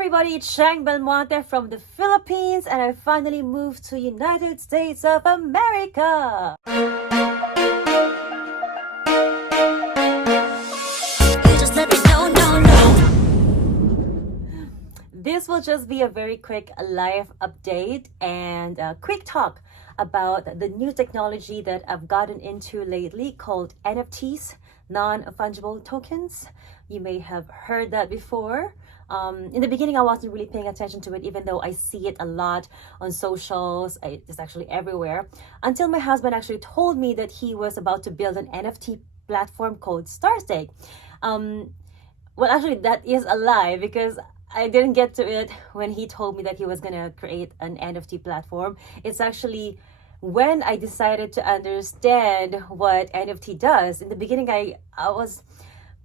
everybody, it's Sheng Belmonte from the Philippines, and I finally moved to United States of America. This will just be a very quick live update and a quick talk about the new technology that I've gotten into lately called NFTs, non-fungible tokens. You may have heard that before. In the beginning, I wasn't really paying attention to it, even though I see it a lot on socials. It's actually everywhere. Until my husband actually told me that he was about to build an NFT platform called Starstake. Well, actually, that is a lie because I didn't get to it when he told me that he was going to create an NFT platform. It's actually when I decided to understand what NFT does. In the beginning, I was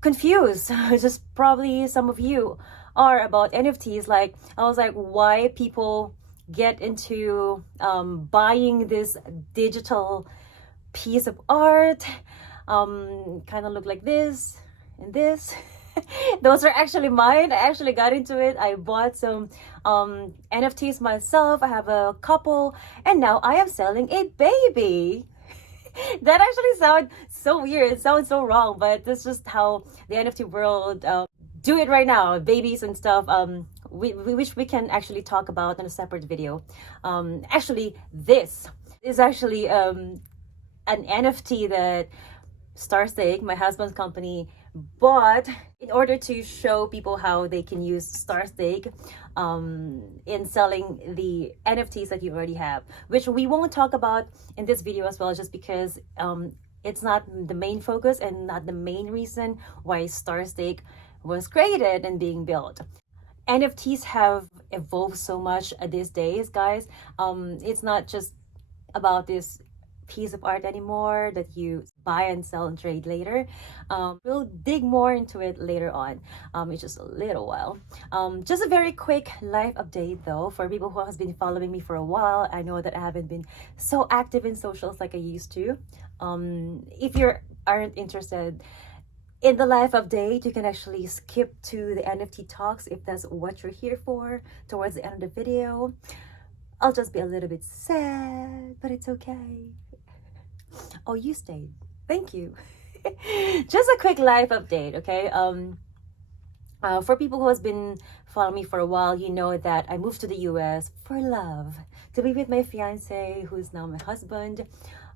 confused, just probably some of you are, about NFTs. Like, I was like, why people get into buying this digital piece of art, kind of look like this and this. Those are actually mine. I actually got into it. I bought some NFTs myself. I have a couple, and now I am selling a baby. That actually sounds so weird. It sounds so wrong, but that's just how the NFT world do it right now. Babies and stuff. Which we can actually talk about in a separate video. Actually, this is actually an NFT that Starstake, my husband's company, bought in order to show people how they can use Starstake in selling the NFTs that you already have, which we won't talk about in this video as well, just because it's not the main focus and not the main reason why Starstake was created and being built. NFTs have evolved so much these days, guys. It's not just about this piece of art anymore that you buy and sell and trade later. We'll dig more into it later on. It's just a little while. Just a very quick live update though, for people who has been following me for a while. I know that I haven't been so active in socials like I used to. If you aren't interested in the live update, you can actually skip to the NFT talks if that's what you're here for towards the end of the video. I'll just be a little bit sad, but it's okay. Oh, you stayed. Thank you. Just a quick live update, okay? For people who has been following me for a while, you know that I moved to the US for love, to be with my fiance, who is now my husband.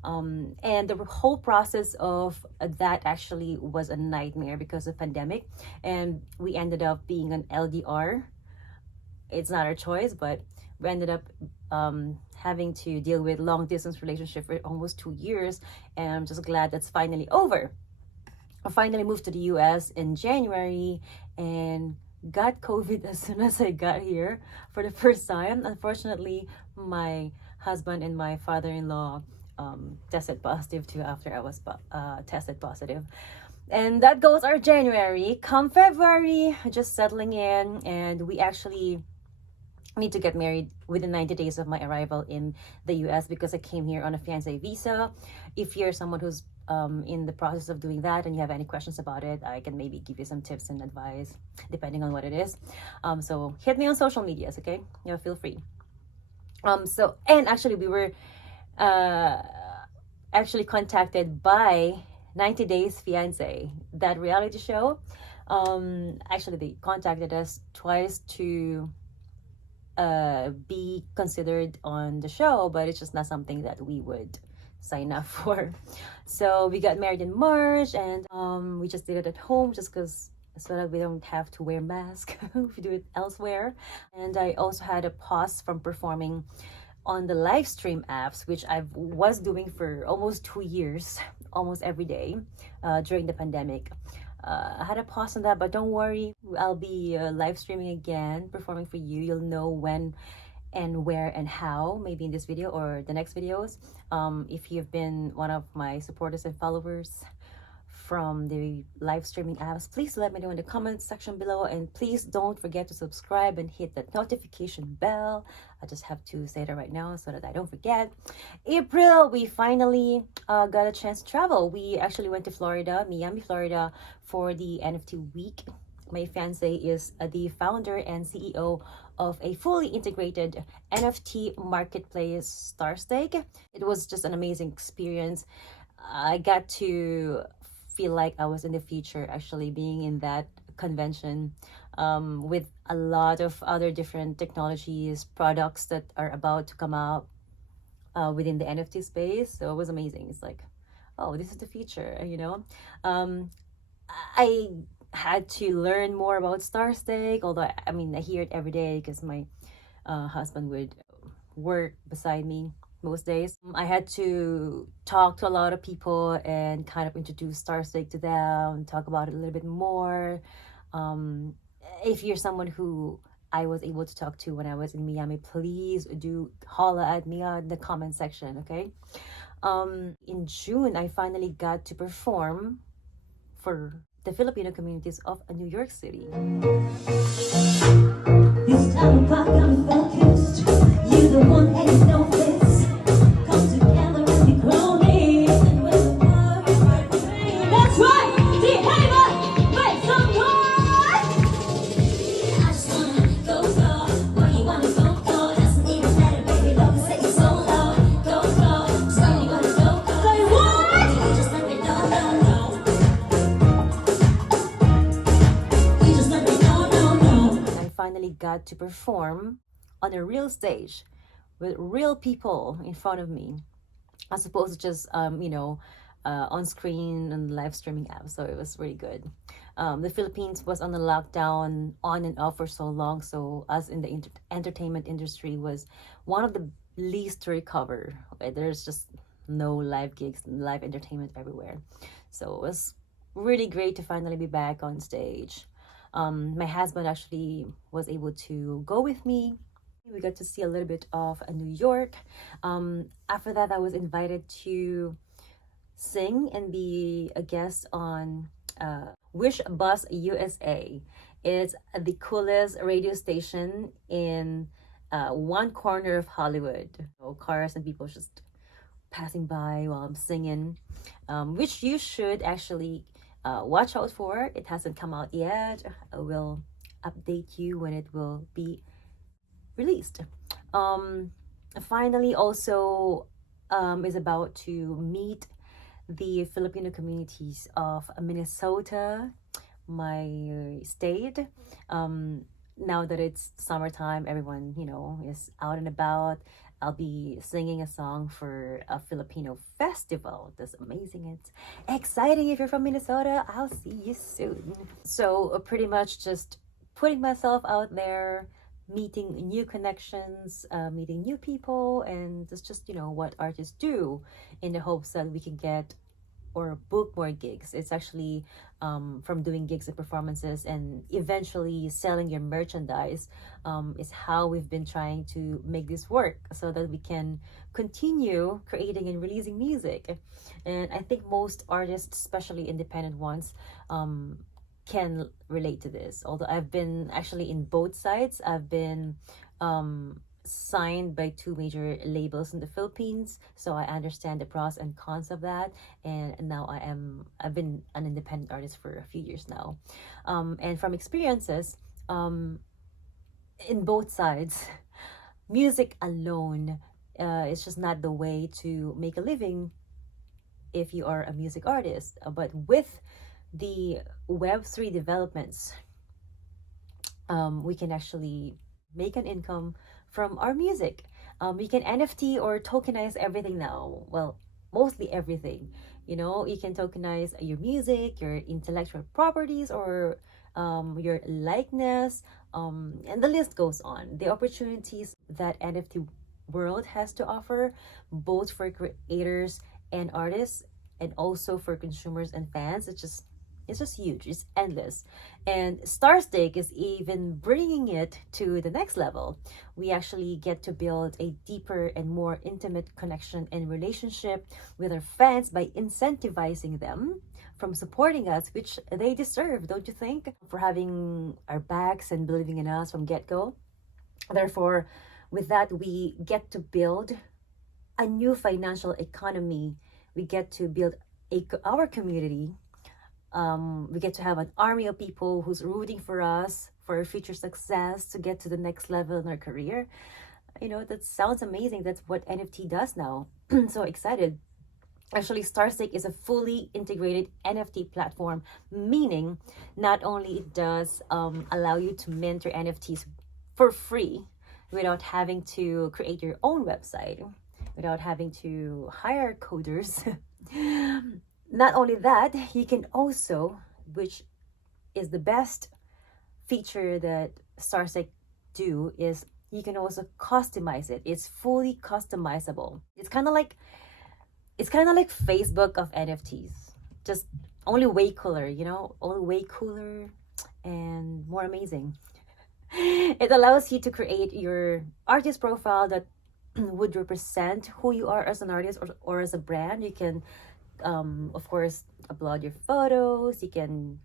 And the whole process of that actually was a nightmare because of pandemic, and we ended up being an LDR. It's not our choice, but we ended up having to deal with long distance relationship for almost 2 years, and I'm just glad that's finally over. I finally moved to the US in January and got COVID as soon as I got here for the first time. Unfortunately, my husband and my father-in-law tested positive too after I was tested positive. And that goes our January. Come February, just settling in, and we actually need to get married within 90 days of my arrival in the US because I came here on a fiancé visa. If you're someone who's in the process of doing that and you have any questions about it, I can maybe give you some tips and advice depending on what it is. So hit me on social medias, okay? Yeah, feel free. And actually we were actually contacted by 90 Days Fiancé, that reality show. Actually they contacted us twice to be considered on the show, but it's just not something that we would sign up for. So we got married in March, and we just did it at home just because, so that we don't have to wear masks if we do it elsewhere. And I also had a pause from performing on the live stream apps, which I was doing for almost 2 years, almost every day during the pandemic. I had a pause on that, but don't worry, I'll be live streaming again, performing for you. You'll know when and where and how, maybe in this video or the next videos. If you've been one of my supporters and followers from the live streaming apps, please let me know in the comment section below, and please don't forget to subscribe and hit that notification bell. I just have to say that right now so that I don't forget. April, we finally got a chance to travel. We actually went to Florida, Miami, Florida, for the NFT week My fiance is the founder and CEO of a fully integrated NFT marketplace, Starstake. It was just an amazing experience. I got to feel like I was in the future, actually being in that convention, with a lot of other different technologies, products that are about to come out within the NFT space. So it was amazing. It's like, oh, this is the future, you know? I had to learn more about Starstake, although I mean, I hear it every day because my husband would work beside me most days. I had to talk to a lot of people and kind of introduce Starstake to them, talk about it a little bit more. If you're someone who I was able to talk to when I was in Miami, please do holla at me in the comment section, okay? In June, I finally got to perform for the Filipino communities of New York City. This time I'm focused. You're the one and you know this. Come together and be groaning. And when the world is right. That's right! Behavior! Make some noise! I just wanna go, where you wanna go. Doesn't even matter, baby. Love is set you so low. Go, just where you wanna go. Say what? You just let me know, no. You just let me know, no. I finally got to perform on a real stage with real people in front of me, as opposed to just on screen and live streaming apps. So it was really good. The Philippines was on the lockdown on and off for so long, so us in the entertainment industry was one of the least to recover. Okay? There's just no live gigs and live entertainment everywhere. So it was really great to finally be back on stage. My husband actually was able to go with me. We got to see a little bit of New York. After that, I was invited to sing and be a guest on Wish Bus USA. It's the coolest radio station in one corner of Hollywood. So cars and people just passing by while I'm singing, which you should actually watch out for. It hasn't come out yet. I will update you when it will be released. Finally, also is about to meet the Filipino communities of Minnesota, my state. Now that it's summertime, everyone, is out and about. I'll be singing a song for a Filipino festival. That's amazing. It's exciting. If you're from Minnesota, I'll see you soon. So pretty much just putting myself out there, meeting new connections, meeting new people, and that's just what artists do in the hopes that we can get or book more gigs. It's actually from doing gigs and performances and eventually selling your merchandise is how we've been trying to make this work so that we can continue creating and releasing music. And I think most artists, especially independent ones, can relate to this. Although I've been actually in both sides. I've been signed by two major labels in the Philippines, so I understand the pros and cons of that. And now I've been an independent artist for a few years now, and from experiences in both sides, music alone is just not the way to make a living if you are a music artist. But with the Web3 developments, we can actually make an income from our music. We can NFT or tokenize everything now. Well, mostly everything. You can tokenize your music, your intellectual properties, or your likeness, and the list goes on. The opportunities that NFT world has to offer, both for creators and artists, and also for consumers and fans, it's just huge. It's endless. And Starstake is even bringing it to the next level. We actually get to build a deeper and more intimate connection and relationship with our fans by incentivizing them from supporting us, which they deserve, don't you think? For having our backs and believing in us from get-go. Therefore, with that, we get to build a new financial economy. We get to build our community We get to have an army of people who's rooting for us for our future success to get to the next level in our career. That sounds amazing. That's what NFT does now. So excited. Actually, Starstake is a fully integrated NFT platform, meaning not only it does allow you to mint your NFTs for free without having to create your own website, without having to hire coders. Not only that, you can also, which is the best feature that Starstake do, is you can also customize it. It's fully customizable. It's kind of like Facebook of NFTs, just only way cooler, only way cooler and more amazing. It allows you to create your artist profile that would represent who you are as an artist or as a brand. You can, of course, upload your photos. You can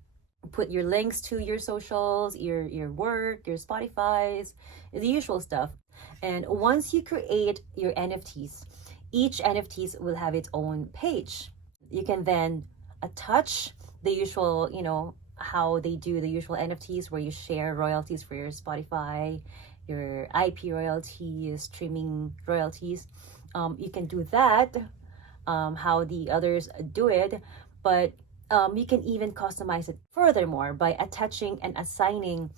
put your links to your socials, your work, your Spotify's, the usual stuff. And once you create your NFTs, each NFTs will have its own page. You can then attach the usual, how they do the usual NFTs where you share royalties for your Spotify, your IP royalties, streaming royalties. You can do that, how the others do it, but you can even customize it furthermore by attaching and assigning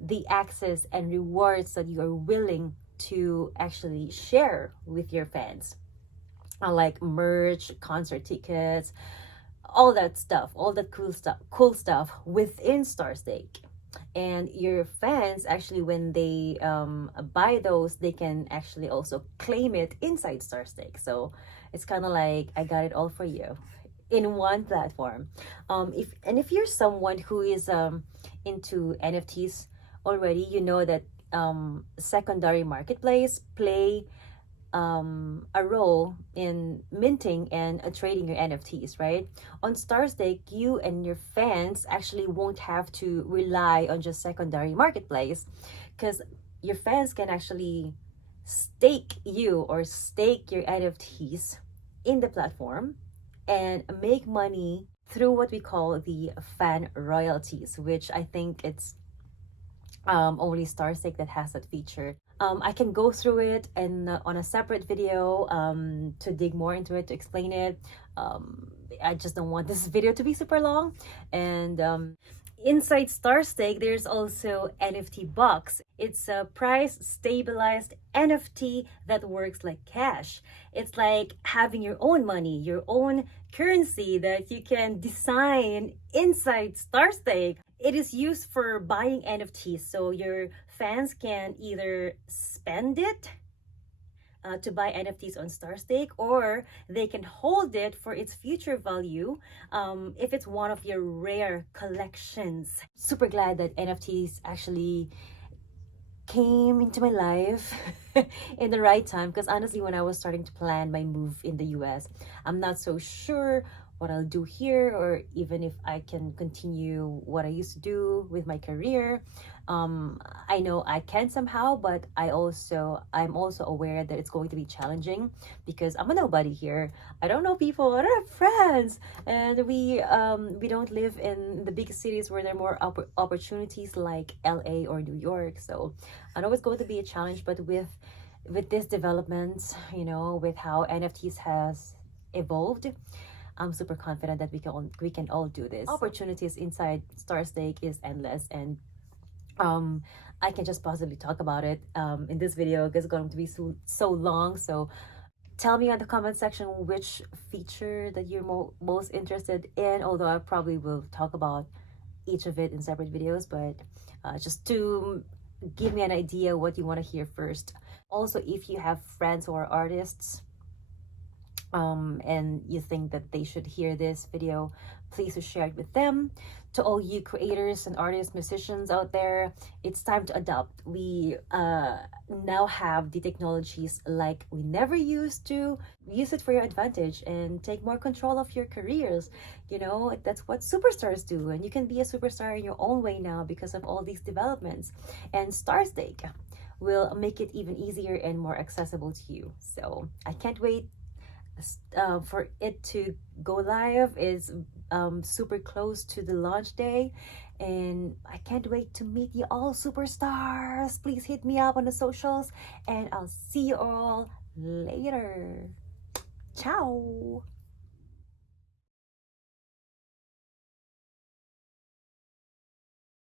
the access and rewards that you are willing to actually share with your fans, like merch, concert tickets, all that stuff, all that cool stuff within Starstake. And your fans, actually, when they buy those, they can actually also claim it inside Starstake. So it's kind of like, I got it all for you in one platform. If you're someone who is into NFTs already, you know that secondary marketplace play a role in minting and trading your NFTs, right? On Starstake, you and your fans actually won't have to rely on just secondary marketplace, because your fans can actually stake your NFTs in the platform and make money through what we call the fan royalties, which I think it's only Starstake that has that feature. I can go through it and on a separate video to dig more into it, to explain it. I just don't want this video to be super long. And inside Starstake, there's also NFT Box. It's a price stabilized NFT that works like cash. It's like having your own money, your own currency that you can design inside Starstake. It is used for buying NFTs, so your fans can either spend it to buy NFTs on Starstake, or they can hold it for its future value if it's one of your rare collections. Super glad that NFTs actually came into my life in the right time, because honestly, when I was starting to plan my move in the US, I'm not so sure what I'll do here, or even if I can continue what I used to do with my career. I know I can somehow, but I'm also aware that it's going to be challenging, because I'm a nobody here. I don't know people, I don't have friends, and we don't live in the big cities where there are more opportunities like LA or New York. So I know it's going to be a challenge, but with this development, with how NFTs has evolved, I'm super confident that we can all do this. Opportunities inside Starstake is endless, and I can just possibly talk about it in this video because it's going to be so long. So tell me in the comment section which feature that you're most interested in, although I probably will talk about each of it in separate videos, but just to give me an idea what you want to hear first. Also, if you have friends who are artists, and you think that they should hear this video, please share it with them. To all you creators and artists, musicians out there, it's time to adopt. We now have the technologies like we never used to. Use it for your advantage and take more control of your careers. That's what superstars do, and you can be a superstar in your own way now because of all these developments. And Starstake will make it even easier and more accessible to you. So I can't wait for it to go live. Is super close to the launch day, and I can't wait to meet you all superstars. Please hit me up on the socials, and I'll see you all later. Ciao.